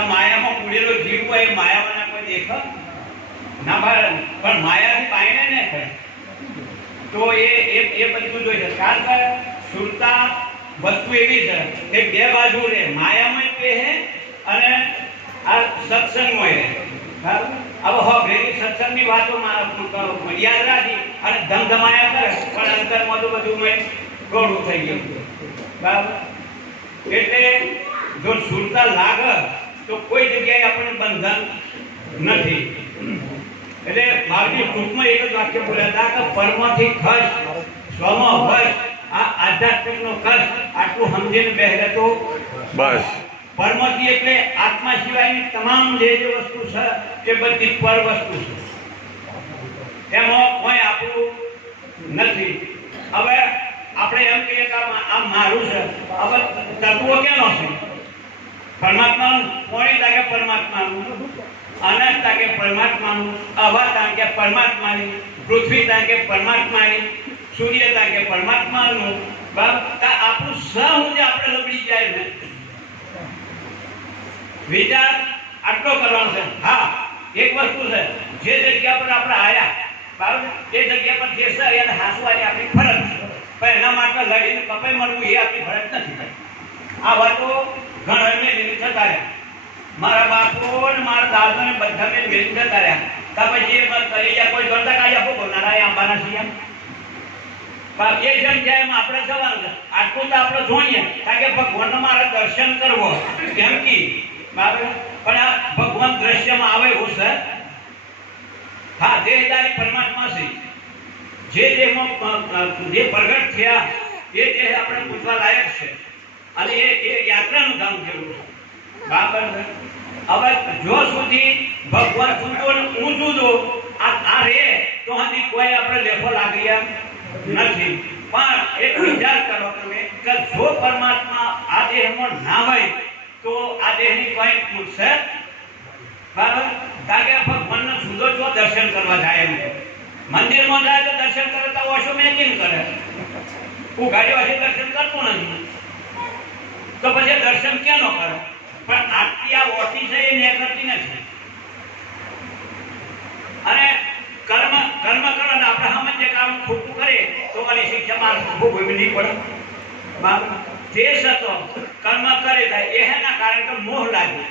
માયામાં પૂરેલો જીવ હોય એ માયામાં કોઈ દેખ ના ભાઈ પણ માયાથી પાઈને ને તો એ એ એ બધું જોઈ છે. કારણ કે સુરતા વસ્તુ એવી છે કે બે બાજુ રહે. માયામાં તે અને આ સત્સંગમાં રહે બરાબર? હવે હો, ભેગી સત્સંગની વાતો યાદ રાખી અને ધમધમાયા કરે. પણ અંતરમાં તો બધું મેં ગોળું થઈ ગયું. બરાબર? એટલે જો સુરતા લાગે તો કોઈ જગ્યાએ આપણને બંધન નથી. એટલે મારી ટૂંકમાં એક જ વાક્ય બોલ્યા હતા કે પરમાંથી ખસ સ્વમાં વશ આ આધ્યાત્મિકનો ખર્ચ આટલું સમજીને બેહરે તો બસ. પરમથી એટલે આત્મા સિવાયની તમામ જે જે વસ્તુ છે એ બધી પર વસ્તુ છે. એમાં કોઈ આપણું નથી. હવે આપણે એમ કહીએ કે આ મારું છે. હવે તત્વો કેનો છે? પરમાત્માનું કોણી લાગે પરમાત્માનું અનંત તાકે પરમાત્માનું અવા તાકે પરમાત્માની પૃથ્વી તાકે પરમાત્માની સૂર્ય તાકે પરમાત્માનું બરાબર તો આપણું સ હું જે આપણે લબડી જાય ને વિચાર આટલો કરવાનો છે હા એક વસ્તુ છે જે જગ્યા પર આપણે આયા બરાબર એ જગ્યા પર જે છે એને હાંસવાની આપણી ફરજ. છે પણ એના માટે લડીને કપાઈ મળવું એ આપણી ફરજ નથી. આ વાતો ઘણા મેં લીધી થતા રહ્યા મારા બાપો ને મારા દાદા બધા મેં મેં જતા રહ્યા. તા પછી એ મત કરી ગયા, કોઈ કાયા ભોગો નારાય આંબાના સિયા બા- એ જણ જાય એમાં આપણે સવાલ છે. આટલું તો આપણે જોઈએ, કારણ કે ભગવાનનો મારે દર્શન કરવો કેમ કે પણ આ ભગવાન દ્રશ્યમાં આવે એવું છે. હા દેહદારી પરમાત્મા છે. જે દેહમાં જે પ્રગટ થયા, એ દેહ આપણે પૂછવા લાયક છે. અને એ એ યાત્રાનું ધામ છે છે. હવે જો સુધી ભગવાન જુદો ઊંધું હું આ આ તો હજી કોઈ આપણે લેખો લાગ્યા નથી. પણ એક વિચાર કરો તમે કે જો પરમાત્મા આ દેહમાં ના હોય, તો આ દેહની કોઈ પૂછશે? બરાબર કારણ કે ભગવાનનો જુદો જો દર્શન કરવા જાય એમ. મંદિરમાં જાય તો દર્શન કરે, તો ઓછો મેચિંગ કરે. હું ગાડી હજી દર્શન કરતું નથી. તો પછી દર્શન ક્યાં નો કરે? પણ આટલી એ અને કર્મ કર્મ કરો આપણે હમણાં જે કામ ખોટું કરે તો આની શિક્ષા માર ભોગવવી નહીં કર્મ કરે થાય એના કારણે કે મોહ લાગ્યો